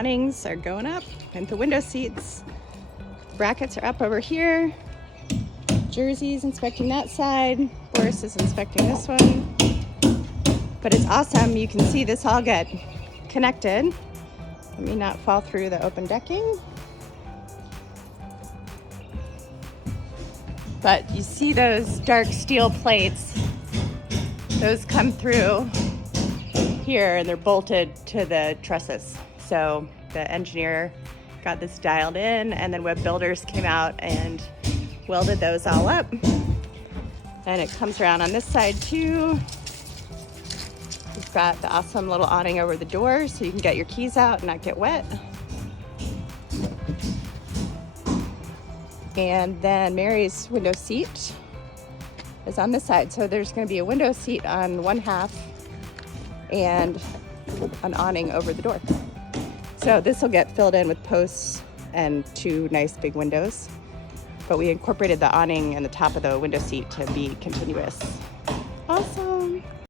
awnings are going up and the window seats. Brackets are up over here. Jersey's inspecting that side. Boris is inspecting this one. But it's awesome. You can see this all get connected. Let me not fall through the open decking. But you see those dark steel plates. Those come through here and they're bolted to the trusses. So the engineer got this dialed in, and then web builders came out and welded those all up. And it comes around on this side too. We've got the awesome little awning over the door so you can get your keys out and not get wet. And then Mary's window seat is on this side. So there's going to be a window seat on one half and an awning over the door. So this will get filled in with posts and two nice big windows. But we incorporated the awning and the top of the window seat to be continuous. Awesome.